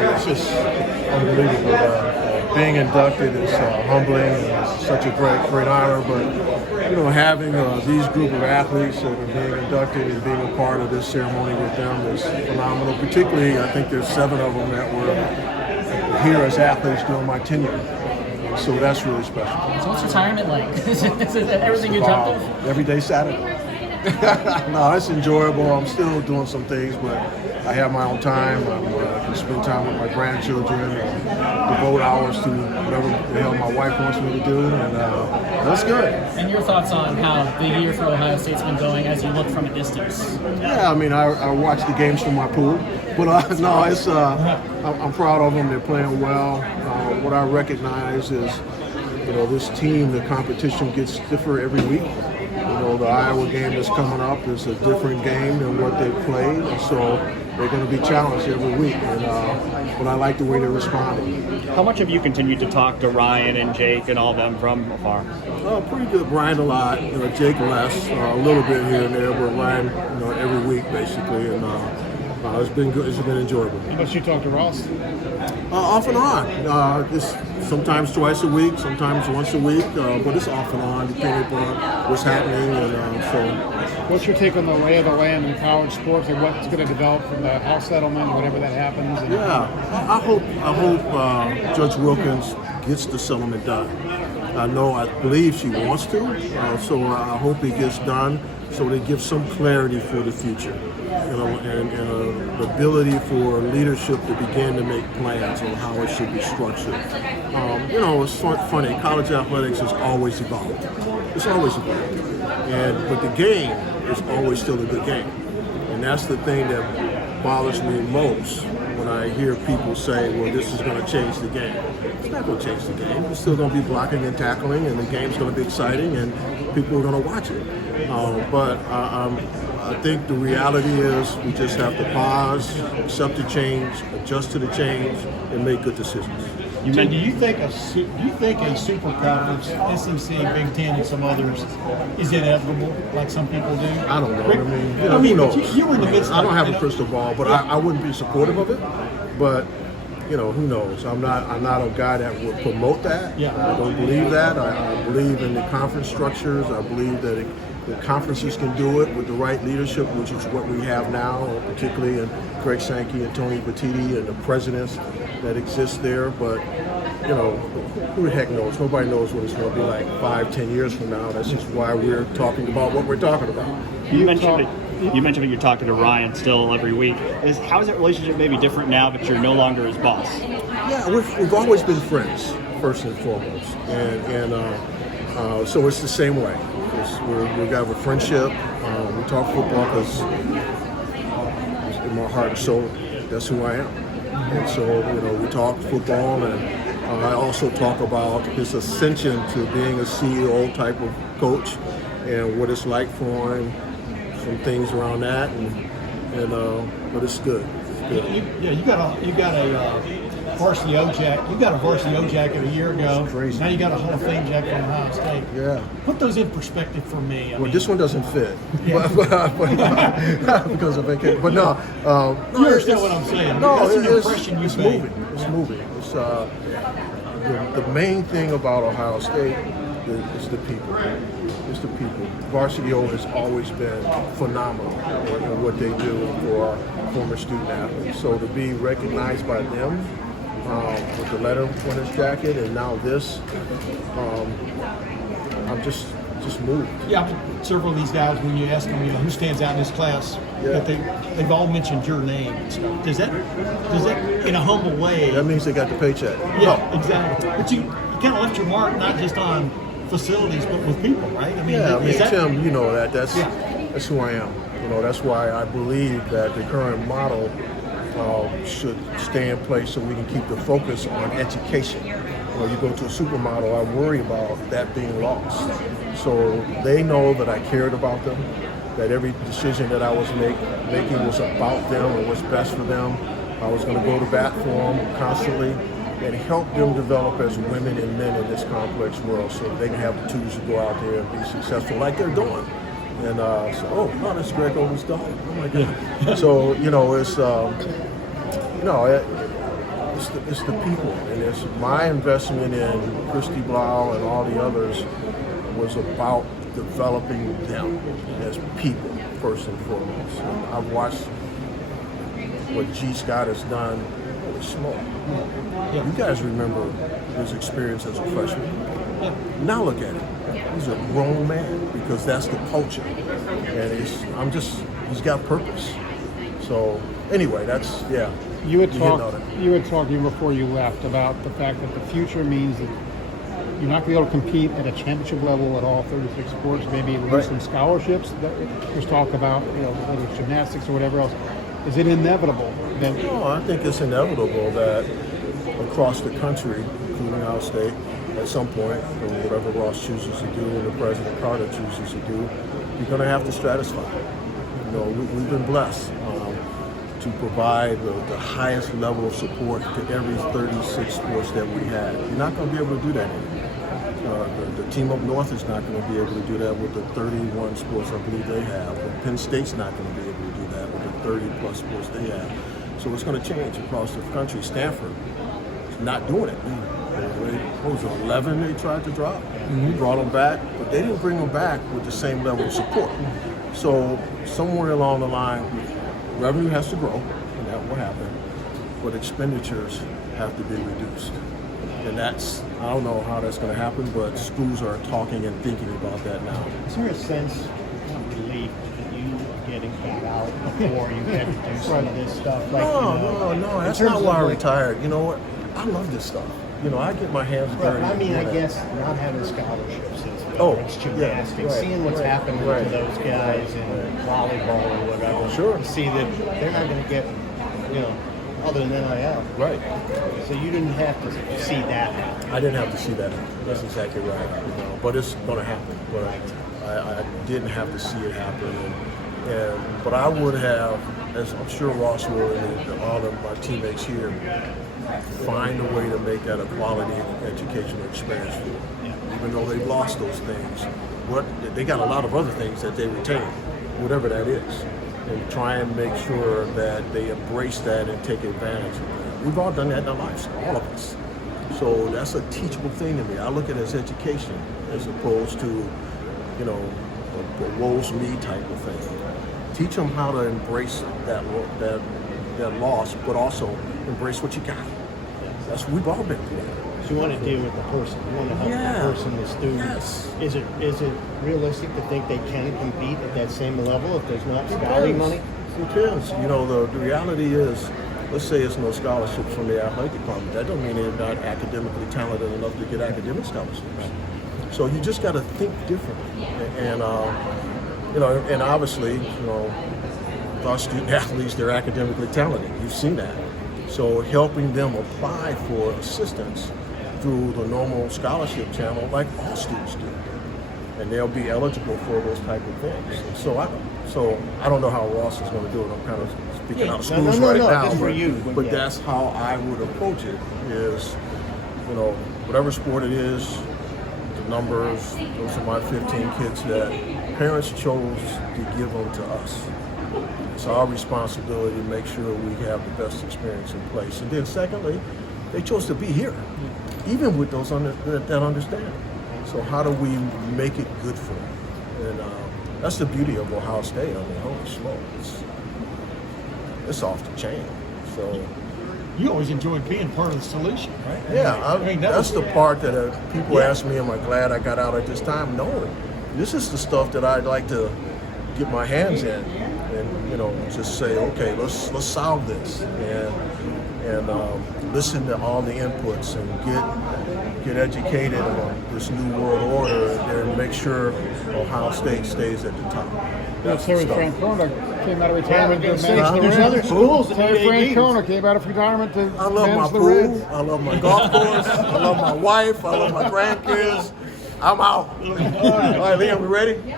it's just unbelievable. Being inducted is humbling, and it's such a great honor. But having these group of athletes that are being inducted and being a part of this ceremony with them is phenomenal. Particularly, I think there's 7 of them that were here as athletes during my tenure. So that's really special. So what's retirement like? Is it everything you dreamt of? Every day Saturday. No, it's enjoyable. I'm still doing some things, but I have my own time. I can spend time with my grandchildren, devote hours to whatever the hell my wife wants me to do, and that's good. And your thoughts on how the year for Ohio State's been going as you look from a distance? Yeah, I mean, I watch the games from my pool, but no, it's I'm proud of them. They're playing well. What I recognize is, this team, the competition gets stiffer every week. The Iowa game that's coming up is a different game than what they've played, and so they're going to be challenged every week. But I like the way they're responding. How much have you continued to talk to Ryan and Jake and all them from afar? Pretty good. Ryan a lot, Jake less, a little bit here and there, but Ryan, every week basically, and it's been good. It's been enjoyable. How much you talk to Ross? Off and on. Just sometimes twice a week, sometimes once a week, but it's off and on depending upon what's happening. And so. What's your take on the lay of the land in college sports and what's going to develop from the House settlement, whenever that happens? I hope Judge Wilkins gets the settlement done. I believe she wants to, so I hope it gets done so they give some clarity for the future, and the ability for leadership to begin to make plans on how it should be structured. It's funny. College athletics has always evolved. It's always evolved, but the game is always still a good game, and that's the thing that bothers me most when I hear people say, well, this is going to change the game. It's not going to change the game. It's still going to be blocking and tackling, and the game's going to be exciting, and people are going to watch it. But I think the reality is we just have to pause, accept the change, adjust to the change, and make good decisions. Do you think a super conference, SEC, Big Ten, and some others is inevitable, like some people do? I don't know. Who knows? You were in the midst. I don't have a crystal ball, but I wouldn't be supportive of it. But who knows? I'm not a guy that would promote that. Yeah. I don't believe that. I believe in the conference structures. I believe that the conferences can do it with the right leadership, which is what we have now, particularly in Greg Sankey and Tony Petitti and the presidents that exist there. But who the heck knows? Nobody knows what it's going to be like 5-10 years from now. That's just why we're talking about what we're talking about. You mentioned that you're talking to Ryan still every week. How is that relationship maybe different now that you're no longer his boss? Yeah, we've always been friends, first and foremost, and so it's the same way. We got a friendship. We talk football because in my heart and soul, that's who I am. And so we talk football, and I also talk about his ascension to being a CEO type of coach and what it's like for him, some things around that, but it's good. You got a varsity O jacket. You got a varsity O jacket a year ago. It's crazy. Now you got a Hall of Fame jacket from Ohio State. Yeah. Put those in perspective for me. I mean, This one doesn't fit, Yeah. but because of vacation. But no, you understand what I'm saying? No, that's an impression it's made. moving. It's moving. It's the main thing about Ohio State is the people. It's the people. Varsity O has always been phenomenal in what they do for our former student athletes. So to be recognized by them with the letter on his jacket and now this, I'm just moved. Yeah, several of these guys, when you ask them, who stands out in this class, that they've all mentioned your name and stuff. Does that, in a humble way? That means they got the paycheck. Yeah, exactly. But you kind of left your mark not just on facilities, but with people, right? Tim, you know that's who I am. That's why I believe that the current model should stay in place so we can keep the focus on education. You go to a supermodel, I worry about that being lost. So they know that I cared about them, that every decision that I was making was about them and what's best for them. I was going to go to bat for them constantly and help them develop as women and men in this complex world so they can have the tools to go out there and be successful like they're doing. And that's Greg Oden's daughter. Oh my God. So, it's, it's the people, and it's my investment in Christy Blau and all the others was about developing them as people first and foremost. I've watched what G. Scott has done. Holy smoke! You guys remember his experience as a freshman? Now look at him. He's a grown man because that's the culture, and he's got purpose. So anyway, that's You had hit on talked. it. You had talked even before you left about the fact that the future means that you're not going to be able to compete at a championship level at all 36 sports. Maybe release some scholarships. There's talk about whether it's gymnastics or whatever else. Is it inevitable that? No, I think it's inevitable that across the country, including our state, at some point, or whatever Ross chooses to do and the President Carter chooses to do, you're going to have to stratify. We've been blessed to provide the highest level of support to every 36 sports that we have. You're not going to be able to do that anymore. The team up north is not going to be able to do that with the 31 sports I believe they have. But Penn State's not going to be able to do that with the 30 plus sports they have. So it's going to change across the country. Stanford is not doing it. What was it, 11 they tried to drop? We brought them back, but they didn't bring them back with the same level of support. So somewhere along the line, revenue has to grow, and that will happen, but expenditures have to be reduced. And that's, I don't know how that's going to happen, but schools are talking and thinking about that now. Is there a sense of relief that you are getting back out before you get to do some of this stuff? No, that's not why I retired. You know what? I love this stuff. I get my hands dirty. I mean, I guess not having scholarships, whether it's gymnastics, seeing what's happening to those guys in volleyball or whatever. Sure. To see that they're not going to get, other than NIL. Right. So you didn't have to see that happen. I didn't have to see that happen. That's exactly right. But it's going to happen. But I didn't have to see it happen. But I would have, as I'm sure Ross will and all of my teammates here, find a way to make that a quality educational experience for them. Even though they've lost those things, they got a lot of other things that they retain, whatever that is, and try and make sure that they embrace that and take advantage of that. We've all done that in our lives, all of us. So that's a teachable thing to me. I look at it as education as opposed to, a woe's me type of thing. Teach them how to embrace that loss, but also embrace what you got. We've all been through that. So you want to deal with the person. You want to help the person, the student. Yes. Is it realistic to think they can compete at that same level if there's not scholarship money? It is. The reality is, let's say it's no scholarships from the athletic department. That doesn't mean they're not academically talented enough to get academic scholarships. So you just got to think differently. And and obviously, with our student athletes, they're academically talented. You've seen that. So helping them apply for assistance through the normal scholarship channel, like all students do, and they'll be eligible for those type of things. So I don't know how Ross is going to do it. I'm kind of speaking out of schools right now, just for you, but that's how I would approach it. Is whatever sport it is, the numbers. Those are my 15 kids that parents chose to give them to us. It's our responsibility to make sure we have the best experience in place. And then secondly, they chose to be here, even with those that understand. So how do we make it good for them? And that's the beauty of Ohio State. I mean, holy smokes, it's off the chain. So You always enjoyed being part of the solution, right? yeah, that's the part that people ask me, am I glad I got out at this time? No, this is the stuff that I'd like to get my hands in and just say, okay, let's solve this and listen to all the inputs and get educated on this new world order and make sure Ohio State stays at the top. That's Terry the stuff. Francona came out of retirement to manage the there's Reds. other schools that Terry need ADs. Francona came out of retirement to I love my manage the pool. Reds. I love my golf course. I love my wife. I love my grandkids. I'm out. All right, Liam, we ready?